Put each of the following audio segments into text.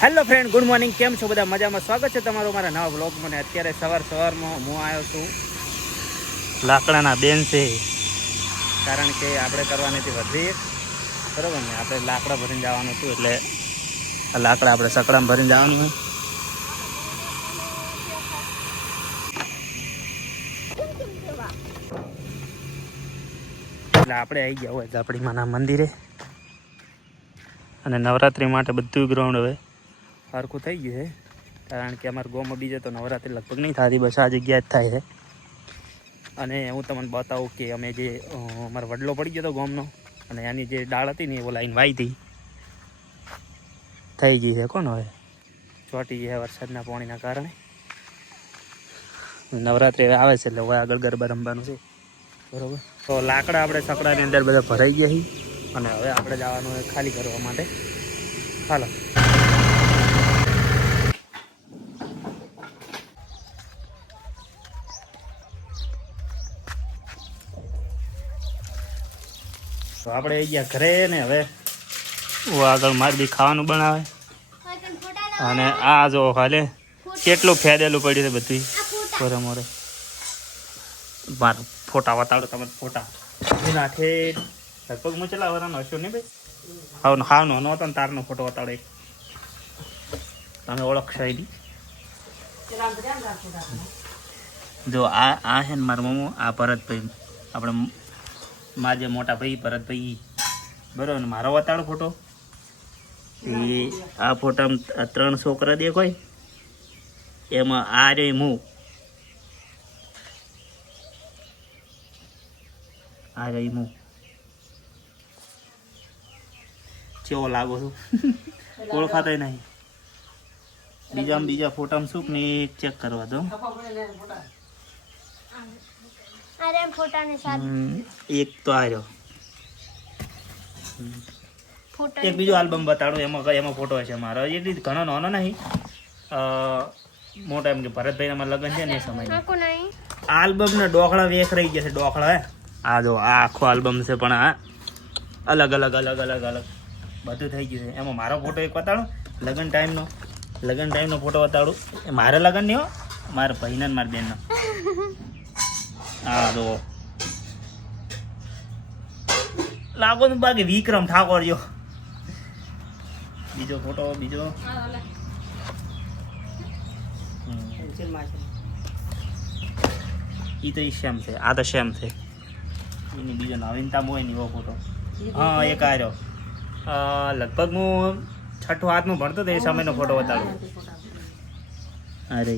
Hello friend, good morning. કેમ છો બધા? મજામાં? સ્વાગત છે તમારું મારા નવા બ્લોગમાં. ને અત્યારે સવારમાં હું આવ્યો છું લાકડાના બેન છે, કારણ કે આપણે કરવાની હતી વધી, બરાબર ને? આપણે લાકડા ભરીને જવાનું હતું, એટલે આ લાકડા આપણે સકડામાં ભરીને જવાનું હોય. એટલે આપણે આવી ગયા હોય ઝાપડીમાંના મંદિરે, અને નવરાત્રિ માટે બધું ગ્રાઉન્ડ હવે સરખું થઈ ગયું છે, કારણ કે અમારા ગામમાં બીજે તો નવરાત્રિ લગભગ નહીં થતી, બસ આ જગ્યા જ થાય છે. અને હું તમને બતાવું કે અમે જે અમારો વડલો પડી ગયો હતો ગામનો, અને એની જે ડાળ હતી ને એ લાઈન વાઈ હતી, થઈ ગઈ છે. કોણ હવે ચોટી છે વરસાદના પાણીના કારણે. નવરાત્રિ હવે આવે છે, એટલે હવે આગળ ગરબા રમવાનું છે, બરાબર? તો લાકડા આપણે સકડાની અંદર બધા ભરાઈ ગયા છીએ, અને હવે આપણે જવાનું હોય ખાલી કરવા માટે. હાલો. તો આપણે આવી ગયા ઘરે ને હવે આગળ મારી બી ખાવાનું બનાવે, અને આ જો હાલે કેટલું ફેદેલું પડ્યું છે બધું. મોરે મોરે મારું ફોટા વતાડો તમે. ફોટા નાખે લગભગ હું ચલા વરાનો હશો નહીં ભાઈ? હાવ નો હતો ને તારનો ફોટો વતાડો એક, તમે ઓળખશો નહીં. જો આ છે ને મારા મમ્મો, આ ભરતભાઈ, આપણે મારા જે મોટા ભાઈ ભરતભાઈ, બરાબર ને? મારો વતાડો ફોટો એ આ ફોટામાં 3 છોકરા દેખાય, એમાં આ રે હું, આ રે હું કેવો લાગો છું ઓળખાતા નહીં. બીજા ફોટામાં શું ને ચેક કરવા દો. એક તો આ રહ્યો, એક બીજો આલ્બમ બતાડો, એમાં ફોટો છે મારો. એ ઘણો નાનો નહીં, મોટા, એમ કે ભરતભાઈ અમારા લગ્ન છે ને એ સમય આલ્બમ ને ડોખળા વેખ રહી જશે. ડોખળા હે આ જો, આ આખો આલ્બમ છે, પણ આ અલગ અલગ બધું થઈ ગયું છે. એમાં મારો ફોટો એક બતાડો, લગ્ન ટાઈમનો ફોટો બતાડું. એ મારે લગ્ન નહીં હો, મારા ભાઈના મારા બેનનો. હા તો લાગો ને બાકી વિક્રમ ઠાકોર જો. બીજો ફોટો, બીજો ઈ તો શ્યામ છે, આ તો શ્યામ છે. એની બીજો નવીનતા હોય ને એવો ફોટો. હા, એક આવ્યો લગભગ હું 6ઠું હાથમાં ભણતો તો એ સમયનો ફોટો બતાડું. અરે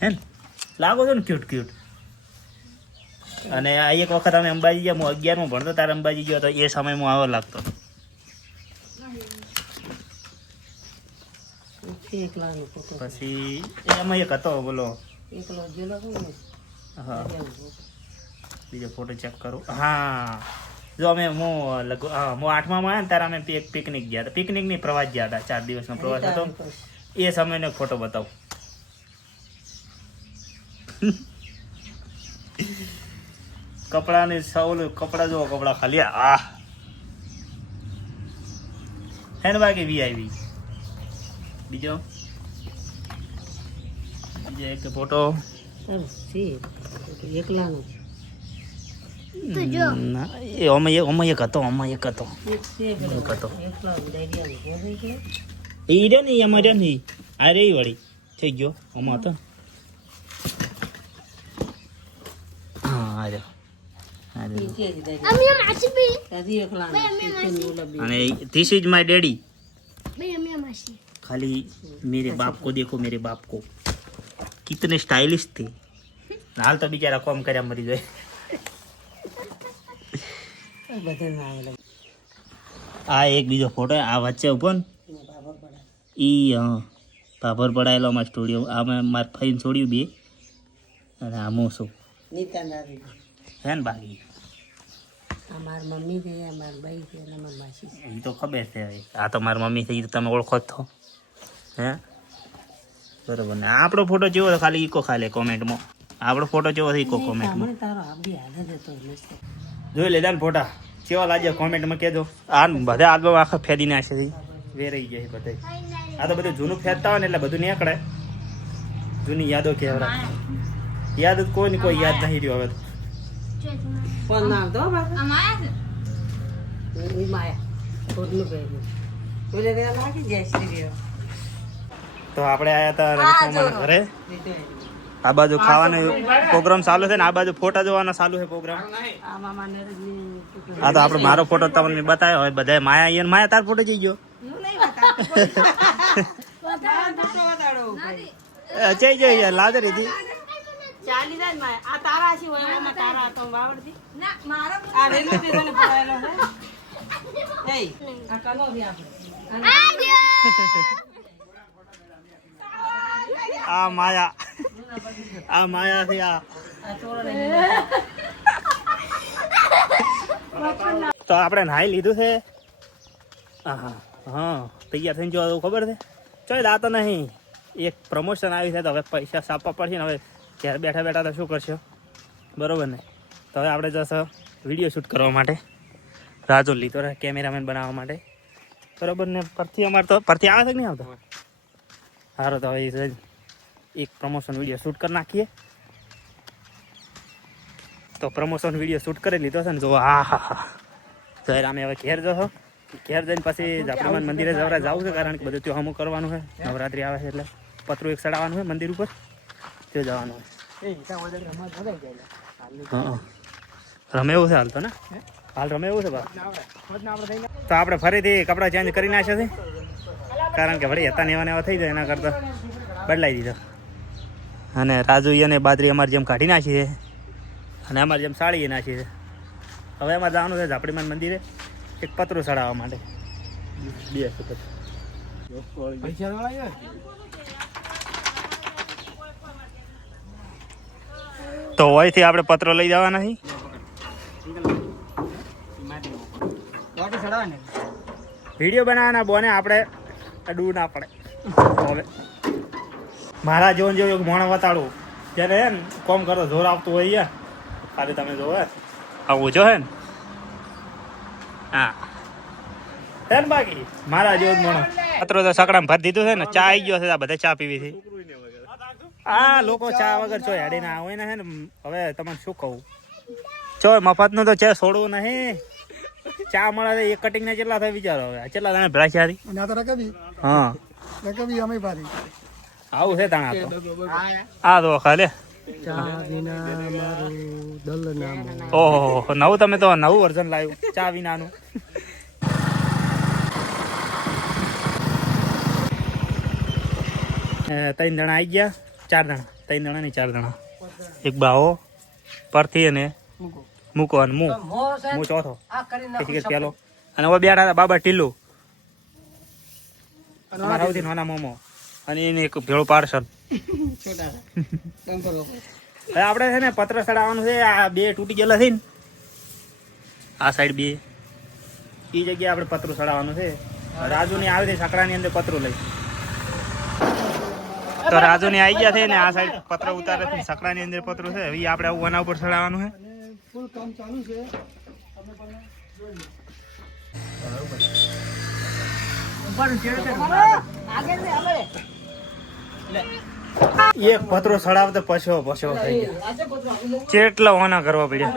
હે ને લાગો છો ને ક્યુટ. અને આ એક વખત અમે અંબાજી ગયા, હું 11માં ભણતો ત્યારે અંબાજી ગયો હતો, એ સમયમાં આવો લાગતો. પછી એમાં એક હતો, બોલો. હા, બીજો ફોટો ચેક કરું. હા જો હું 8માં આવ્યા ને ત્યારે અમે પિકનિક ગયા હતા. પિકનિકની પ્રવાસ ગયા હતા, 4 દિવસનો પ્રવાસ હતો. એ સમયનો ફોટો બતાવો. કપડાની સવલું કપડા જુઓ, કપડા ખાલી આ હે ને બાકી વીઆઈવી. બીજો એક ફોટો એકલાનો એક હતો. એ રહ્યો ને એમાં રહ્યો ને, આ રે વાળી થઈ ગયો આમાં હતો. હા આ રહ્યો. અને ધીસ ઇઝ માય ડેડી. खाली मेरे बाप को देखो, मेरे बाप को कितने स्टाइलिश थे. हाल तो बिचारा कम कर्या मरी जाए. आ एक बीजो फोटो आ वच्चे उभो ने ઈ પાપર પડાયેલો અમારા સ્ટુડિયો. આ મેં મારા ફઈને છોડ્યું બે, અને આ હું છું હે ને બાકી. અમારી મમ્મી છે, અમારી બાઈ છે, અને અમારી માસી છે. એ તો ખબર છે. આ તો મારી મમ્મી છે, એ તો તમે ઓળખો જ છો હે, બરોબર ને? આપણો ફોટો જેવો ખાલી ઈકો ખાલી કોમેન્ટમાં, આપણો ફોટો જેવો છે ઈકો કોમેન્ટમાં. તારો આપડી હાલત હતો જોઈ લેતા ને ફોટા. કેવા લાગ્યો કોમેન્ટમાં કહેજો. આ બધા આલ્બમ આખા ફેદી નાખે છે, વેરાઈ જાય બધે. આ તો બધું જૂનું ફેંકતા હોય ને એટલે બધું નીકળે. જૂની યાદો કહેવાય. યાદ જ કોઈ ને કોઈ યાદ નહીં રહ્યો હવે તો. ફોન ના આવતો બાપા માયા ખોટનું પહેર્યું બોલે તે લાગી જાય શ્રી તો આપણે આયા હતા રમેશ મામાના ઘરે. આ બાજુ ખાવાનો પ્રોગ્રામ ચાલુ છે ને આ બાજુ ફોટા જોવાનો ચાલુ છે પ્રોગ્રામ. આ મામા ને આ તો આપણે મારો ફોટો તમને બતાવ્યો હવે બધા માયા અહીંયા માયા તાર ફોટો જઈ ગયો જઈ જઈ લાદરી હતી ચાલી જાય માયા આ તારા છે હોય એમાં તારા તો વાવડતી ના મારો આ રેલવે સ્ટેશન પડાયેલો છે એ આ કનો બી આપણે આ માયા થી આ તો આપણે નાઈ લીધું છે. હા તૈયાર થઈને જો ખબર છે ચાલ આ તો નહીં એક પ્રમોશન આવી છે તો હવે પૈસા સાપવા પડશે ને હવે ઘેર બેઠા બેઠા તો શું કરશો બરોબર ને. તો હવે આપણે જશે વિડીયો શૂટ કરવા માટે. રાજુ લીધો રહે કેમેરામેન બનાવવા માટે બરોબર ને. પરથી અમારે તો પરથી આવે છે કે નહીં આવતો સારું તો હવે એક પ્રમોશન વિડીયો શૂટ કરી નાખીએ. તો પ્રમોશન વિડીયો શૂટ કરી લીધો છે ને જો હા હા હા જયારે અમે હવે ઘેર જશો ઘેર જઈને પછી ઝાપડીમાન મંદિરે જવરા જવું છે કારણ કે બધું ત્યાં અમુક કરવાનું છે. નવરાત્રી આવે છે એટલે પતરું એક ચડાવવાનું હોય મંદિર ઉપર ત્યાં જવાનું હોય. હા રમે એવું છે હાલ તો ને હાલ રમે એવું છે બા. તો આપણે ફરીથી કપડાં ચેન્જ કરી નાખ્યા છે કારણ કે વળી હતા ને એવા થઈ જાય એના કરતાં બદલાઈ દીધો. અને રાજુ અને બાજરી અમારી જેમ કાઢી નાખી છે અને અમારી જેમ સાળી નાખી છે. હવે એમાં જવાનું છે ઝાપડીમાન મંદિરે એક પતરું ચડાવવા માટે. તો અહીંથી આપણે પત્રો લઈ જવાના છીએ. વિડીયો બનાવવાના બોને આપણે અડવું ના પડે. હવે મારા જેવો જેવો એક મોણો વતાડું ત્યારે હે ને કોમ કરતો જોર આવતું હોય યાર ખાલી તમે જોવો આવું જો હે ને હા હે ને બાકી મારા જેવો જ મોણો પત્રો તો સકડામાં ભરી દીધું છે ને ચા આવી ગયો છે આ બધા ચા પીવી છે. હા લોકો ચા વગર ચો હેડી ના હોય ને હે ને હવે તમને શું કહું ચો મફતનું તો ચા છોડવું નહીં. ચા મળે તો એક કટિંગ ને કેટલા થાય વિચારો હવે કેટલા તમે ભરાશી હા આવું છે તાણા તો આ તો ખાલે ઓહો નવું તમે તો નવું વર્ઝન લાવ્યું ચા વિનાનું. ત્રણ જણા આવી ગયા 4 જણા 3 જણા નહીં 4 જણા એક બાવો પરથી અને મૂકો અને હું ચોથો પેલો અને હવે બેઠા હતા બાબા ટીલ્લુ મારા સૌથી નાના મોમો અને એને એક ભેળું પાર્સલ. હવે આપણે છે ને પત્ર ચડાવવાનું છે. આ 2 તૂટી ગયેલા છે ને આ સાઈડ 2 એ જગ્યાએ આપણે પતરું ચડાવવાનું છે. રાજુની આવે છે સકડાની અંદર પતરું લઈ તો રાજુની આવી ગયા છે ને આ સાઈડ પત્ર ઉતારે છે સકડાની અંદર પતરું છે. હવે આપણે આવું એના ઉપર ચડાવવાનું છે. ફૂલ કામ ચાલુ છે. એક પત્રો ચડાવતો પછો થઈ ગયો. કેટલા ઓના કરવા પડ્યા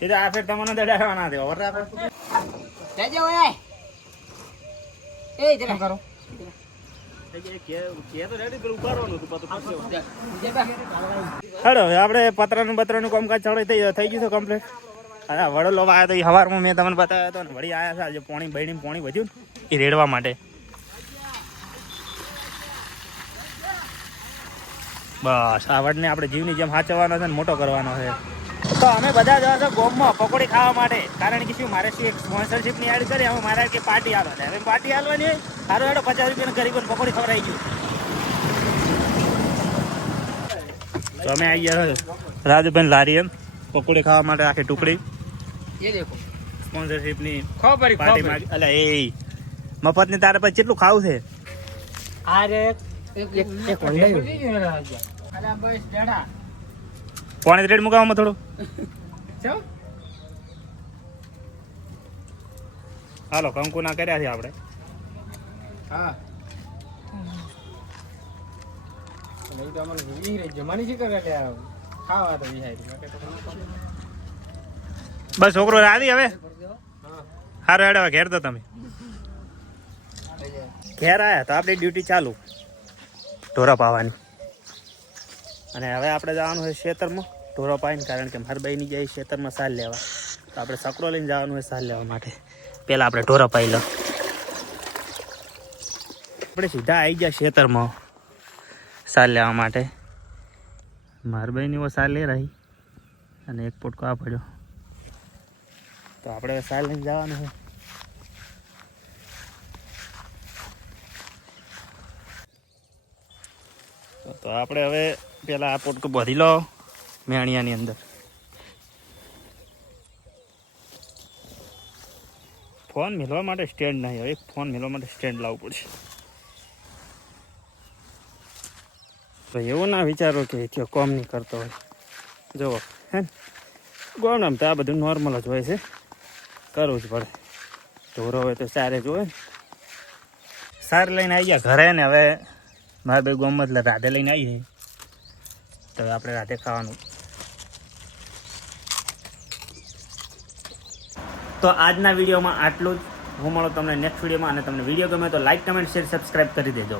એ તો આ ફેર તમને દડાવવાના થયો હેડો હવે આપણે પતરાનું કામકાજ થઈ ગયું છે કમ્પ્લીટ. હા વડોલો આવ્યા તો એ સવારમાં મેં તમને બતાવ્યો હતો ને વળી આવ્યા છે આજે પોણી વધ્યું એ રેડવા માટે. બસ આ વડને આપણે જીવની જેમ સાચવવાનો છે ને મોટો કરવાનો છે. તો અમે બધા જવા છો ગોમમાં પકોડી ખાવા માટે કારણ કે શું મારે શું એક સ્પોન્સરશિપની એડ કરી હવે મારે કે પાર્ટી હાલવા હવે પાર્ટી હાલવાની હોય સારું હેડો 50 રૂપિયાનું ગરીબોને પકોડી ખવડાવી ગયું. તો અમે આવી ગયા રાજુભાઈ લારી એમ પકોડી ખાવા માટે આખી ટુકડી સ્પોન્સરશિપની પાર્ટીમાં એટલે એ મફતની તારે પછી કેટલું ખાવું છે. પાણી રેડ મુકાવવામાં થોડું હાલો કંકુ ના કર્યા છે આપણે હા જમાની છે કે ખાવા તો બસ છોકરો રાજી હવે સારું હેડવા ઘેર તો તમે ઘેર આવ્યા તો આપણી ડ્યુટી ચાલુ ઢોરા પાવાની અને હવે આપણે જવાનું હોય ખેતરમાં ઢોરા પાઈને કારણ કે મારા બાઈની જાય ખેતરમાં સાલ લેવા તો આપણે સકડો લઈને જવાનું હોય સાલ લેવા માટે પહેલાં આપણે ઢોરા પાઈ લો આપણે સીધા આવી ગયા ખેતરમાં સાલ લેવા માટે મારા બાઈની વો સાલ લે રહી અને એક પોટકો આ પડ્યો તો આપણે સાલ લઈને જવાનું છે તો આપણે હવે પેલા આ પોટકો બાંધી લો મેણિયાની અંદર ફોન મેળવા માટે સ્ટેન્ડ નહીં હવે ફોન મેળવા માટે સ્ટેન્ડ લાવવું પડશે તો એવું ના વિચારો કે ત્યાં કોમ નહીં કરતો હોય જુઓ હે ગોમડામાં તો આ બધું નોર્મલ જ હોય છે કરવું જ પડે ઢોરો હોય તો સારે જ હોય સાર લઈને આવી ગયા ઘરે ને હવે મારા ભાઈ ગોમ એટલે રાધે લઈને આવીએ તો આપણે રાધે ખાવાનું તો આજના વિડીયોમાં આટલું જ હું મળો તમને નેક્સ્ટ વિડીયોમાં અને તમને વિડીયો ગમે તો લાઈક કમેન્ટ શેર સબસ્ક્રાઈબ કરી દેજો